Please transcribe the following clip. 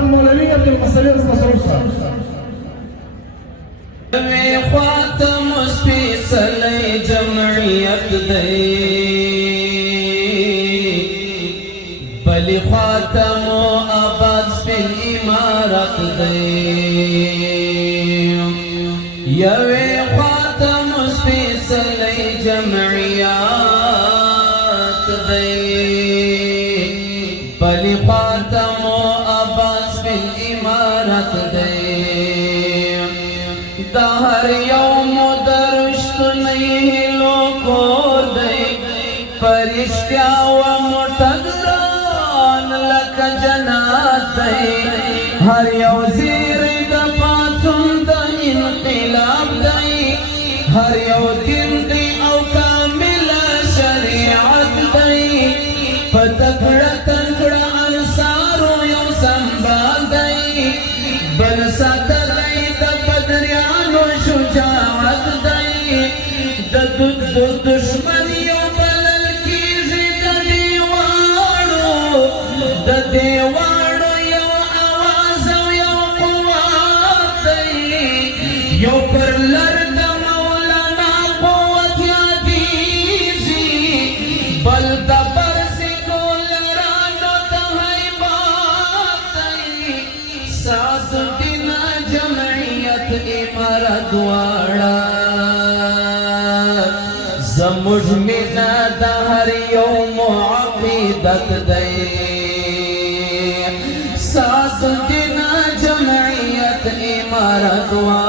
المولوي عبد المصلي مصروف صاحب خاتم سپیڅلی جمعیت دی بلی خاتم آباد سپیل امارت دی یوی خاتم سپیڅلی جمعیت دی بلی خاتم آباد سپیل امارت دی دا هر یوم درشت نہیں لوکور دی فرشتیا و مرتدران لک جنات دی ہر یو زیر دا پاتن دا انقلاب دی ہر یو دن دی او کامل شریعت دی فتکڑا تنکڑا انصارو یو سنبال دی بل ساتر شجاعت دی دشمن یو بلل کیږي د دیواړو یو آواز او یو قوت دی یو پر لر د مولانا قوت یادیږي بل د برسې ګلرانو د هیبات دی ساز دین جمعیت امارت واړه زموږ مینا د هر یو عقیدت دی ساز دین جمعیت امارت واړه